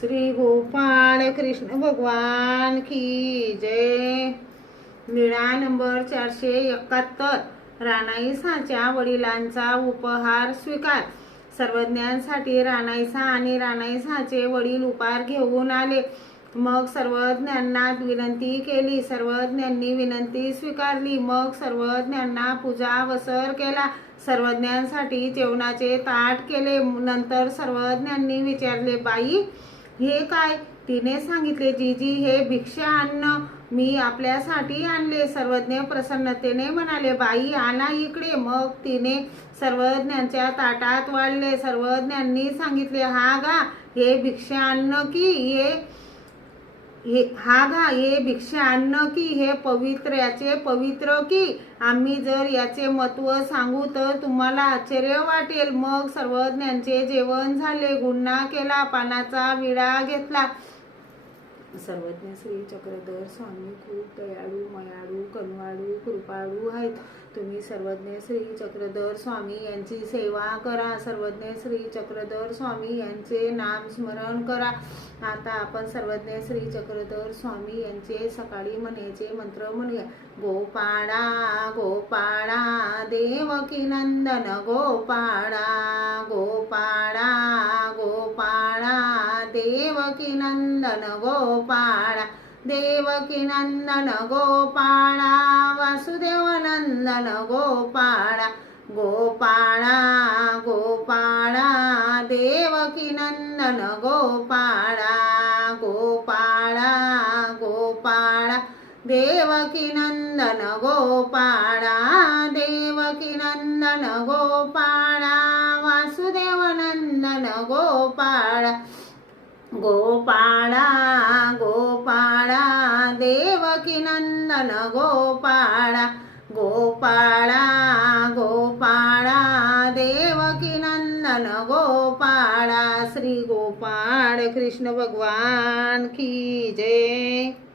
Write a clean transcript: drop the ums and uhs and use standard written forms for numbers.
श्री गोपाळ कृष्ण भगवान की जय। विडा नंबर 471। रानाईसाच्या वडिलांचा उपहार स्वीकार। सर्वज्ञांसाठी रानाईसा आणि रानाईसाचे वडील उपहार घेऊन आले। मग सर्वज्ञांना विनंती केली। सर्वज्ञांनी विनंती स्वीकारली। मग सर्वज्ञांना पूजा वसर केला। सर्वज्ञांसाठी जेवणाचे ताट केले। नंतर सर्वज्ञांनी विचारले, बाई हे काय? तिने सांगितले, जीजी हे भिक्षा अन्न मी आपल्यासाठी आणले। सर्वज्ञ प्रसन्नतेने म्हणाले, बाई आणा इकडे। मग तिने सर्वज्ञांच्या ताटात वाढले। सर्वज्ञांनी सांगितले, हा गा हे भिक्षा अन्न की हे भिक्षा अन्न की हे पवित्र्याचे पवित्र की? आम्ही जर याचे महत्त्व सांगू तर तुम्हाला आश्चर्य वाटेल। मग सर्वज्ञांचे जेवण झाले। गुन्हा केला, पानाचा विडा घेतला। सर्वज्ञ श्री चक्रधर स्वामी खूप दयाळू, मयाळू, करुणाळू, कृपाळू आहेत। तुम्ही सर्वज्ञ श्री चक्रधर स्वामी यांची सेवा करा। सर्वज्ञ श्री चक्रधर स्वामी यांचे नाम स्मरण करा। आता आपण सर्वज्ञ श्री चक्रधर स्वामी यांचे सकाळी म्हणायचे मंत्र म्हणूया। गोपाळा गोपाळा देवकी नंदन गोपाळा, गोपाळा गोपाळा देवकी नंदन गोपाळा, देवकी नंदन गोपाळा, वासुदेव नंदन गोपाळा, गोपाळा गोपाळा देवकी नंदन गोपाळा, गोपाळा गोपाळा देवकी नंदन गोपाळा, देवकी नंदन गोपाळा, वासुदेव नंदन गोपाळा, गोपाळा गोपाळा देवकी नंदन गोपाळा, गोपाळा गोपाळा देवकी नंदन गोपाळा। श्री गोपाळ कृष्ण भगवान की जय।